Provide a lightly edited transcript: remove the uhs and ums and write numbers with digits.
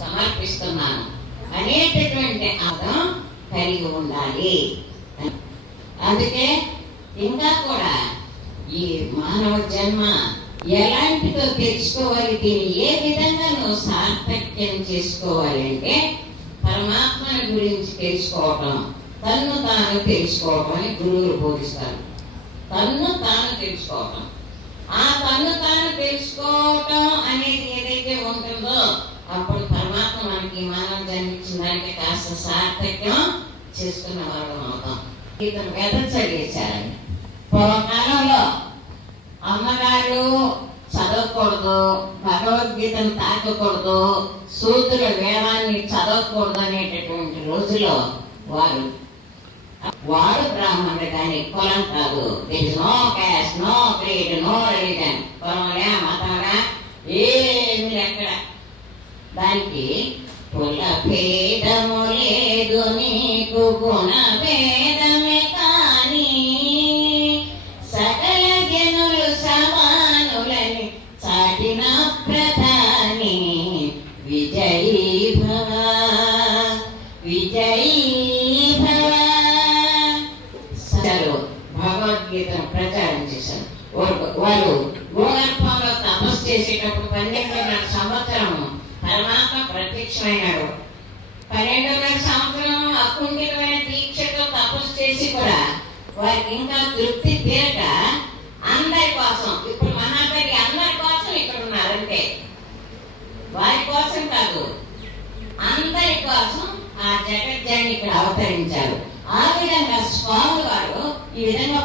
సమర్పిస్తున్నాను అనేటటువంటి అర్థం కలిగి ఉండాలి. అందుకే ఇంకా కూడా ఈ మానవ జన్మ ఎలాంటిదో తెలుసుకోవాలి, దీన్ని ఏ విధంగా నువ్వు సార్థక్యం చేసుకోవాలి అంటే పరమాత్మని గురించి తెలుసుకోవటం, తన్ను తాను తెలుసుకోవటం అని గురువులు బోధిస్తారు. తన్ను తాను తెలుసుకోవటం, ఆ తన్ను తాను తెలుసుకోవటం అనేది ఏదైతే ఉంటుందో అప్పుడు పరమాత్మ మనకి మానవ జన్మించిన దానికి కాస్త సార్థక్యం చేసుకున్న వాళ్ళం అవుతాం. ఇతను వేద చదివేశారని పూర్వకాలంలో అమ్మగారు చదవకూడదు, భగవద్గీతను తాకకూడదు, సూత్రుల వేదాన్ని చదవకూడదు అనేటటువంటి రోజులో వాడు బ్రాహ్మణుడు కానీ కులం కాదు. No caste, no creed, no religion, కులంలే మతంగా ఏమి ఎక్కడ దానికి కుల భేదము లేదు, నీకు గుణ భేదమే కానీ సకల జనులు సమానులని చాటిన ప్రధాని విజయీ భవ, విజయీ భవ. భగవద్గీతను ప్రచారం చేశారు. వాళ్ళు గోగర్భంలో తపస్సు చేసేటప్పుడు 12వ సంవత్సరం పరమాత్మ ప్రత్యక్షమైనాడు. 12వ సంవత్సరం అకుంఠితమైన దీక్షతో తపస్సు చేసి కూడా వారికి ఇంకా తృప్తి తీరక అందరి కోసం, ఇప్పుడు మహాబలి అందరి కోసం ఇక్కడ ఉన్నారు అంతే, వారి కోసం కాదు అందరి కోసం ఆ జగజ్జాన్ని ఇక్కడ అవతరించారు. ఆ విధంగా స్వామి వారు ఈ విధంగా